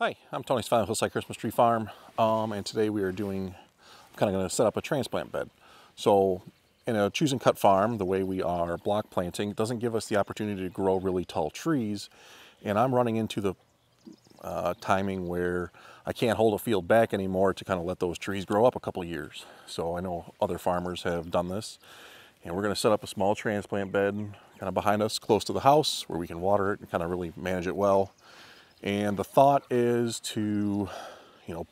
Hi, I'm Tony Stein with Christmas Tree Farm, and today we are I'm kind of going to set up a transplant bed. So in a choose and cut farm, the way we are block planting doesn't give us the opportunity to grow really tall trees, and I'm running into the timing where I can't hold a field back anymore to kind of let those trees grow up a couple of years. So I know other farmers have done this, and we're going to set up a small transplant bed kind of behind us close to the house where we can water it and kind of really manage it well. And the thought is to, let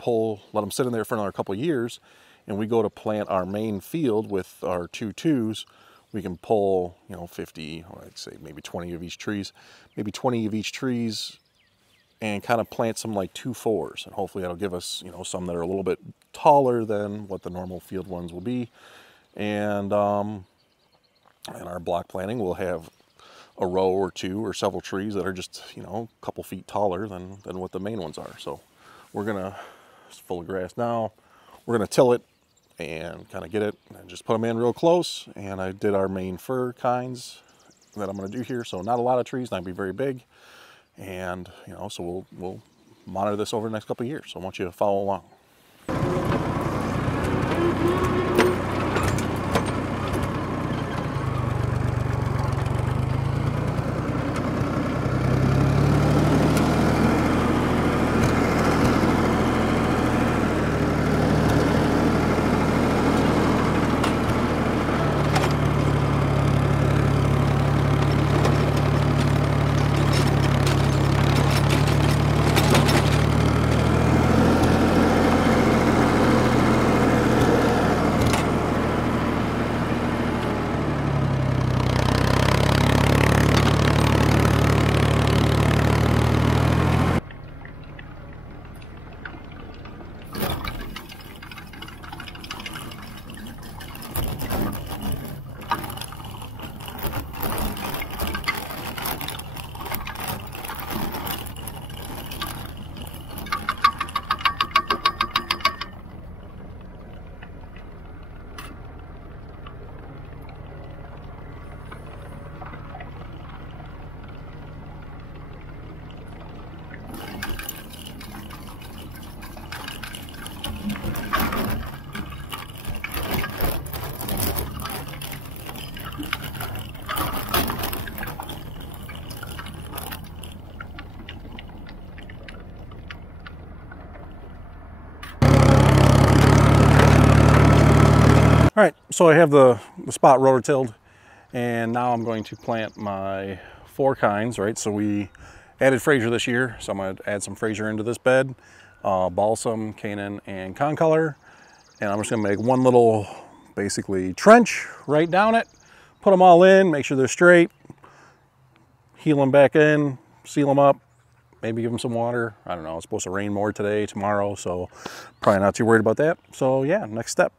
them sit in there for another couple of years, and we go to plant our main field with our 2 2s. We can pull, 50, or I'd say maybe 20 of each trees, and kind of plant some like 2 4s. And hopefully that'll give us, some that are a little bit taller than what the normal field ones will be. And our block planting will have a row or 2 or several trees that are just, a couple feet taller than what the main ones are. So it's full of grass now. We're gonna till it and kind of get it and just put them in real close. And I did our main fir kinds that I'm gonna do here. So not a lot of trees, not be very big. And, so we'll monitor this over the next couple of years. So I want you to follow along. All right, so I have the spot rototilled, and now I'm going to plant my 4 kinds, right? So we added Fraser this year, so I'm gonna add some Fraser into this bed, balsam, Canaan, and concolor. And I'm just gonna make one little, basically, trench right down it, put them all in, make sure they're straight, heel them back in, seal them up, maybe give them some water. I don't know, it's supposed to rain more today, tomorrow, so probably not too worried about that. So yeah, next step.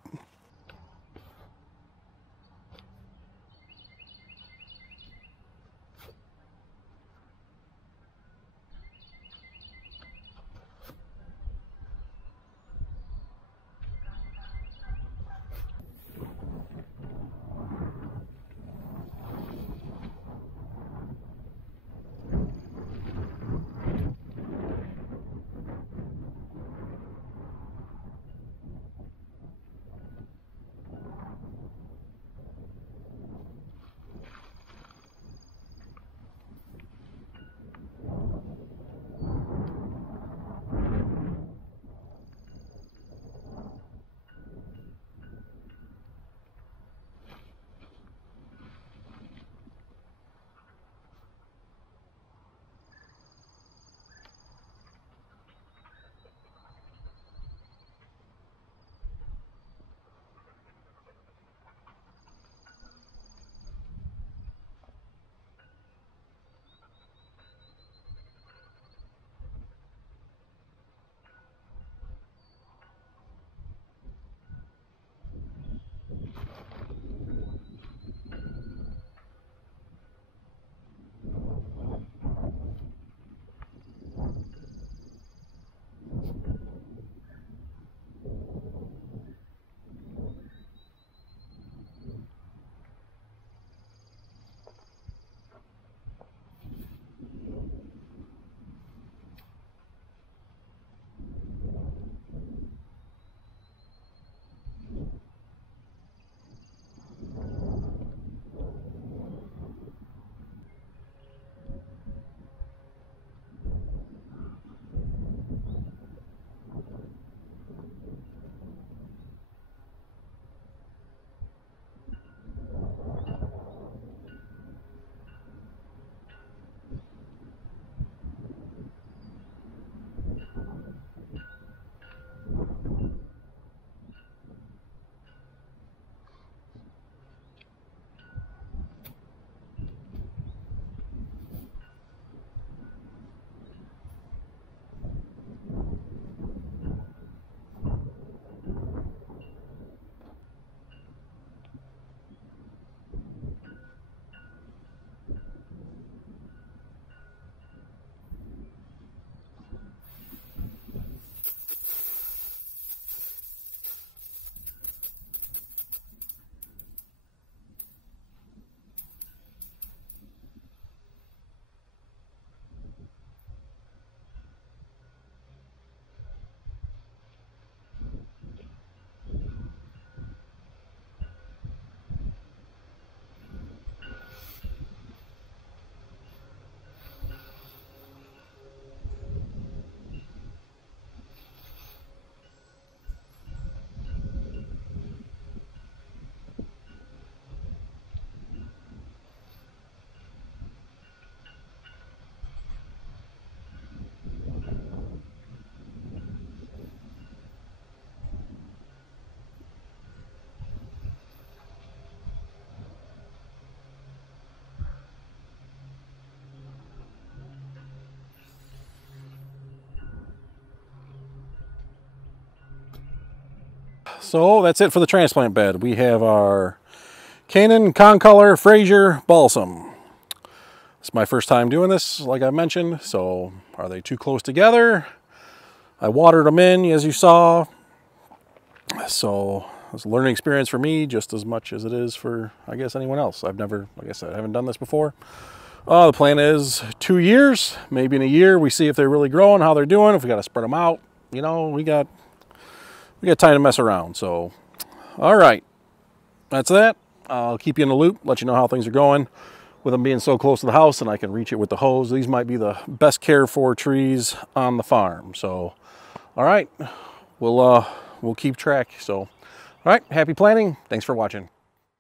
So that's it for the transplant bed. We have our Canaan Concolor Fraser Balsam. It's my first time doing this, like I mentioned, so are they too close together? I watered them in, as you saw, so it's a learning experience for me just as much as it is for, I guess, anyone else. I've never, like I said, I haven't done this before. The plan is 2 years, maybe in a year, we see if they're really growing, how they're doing, if we got to spread them out. You know, we got time to mess around, so all right, that's that. I'll keep you in the loop, let you know how things are going. With them being so close to the house and I can reach it with the hose, these might be the best cared for trees on the farm. So, all right, we'll keep track. So, all right, happy planting. Thanks for watching.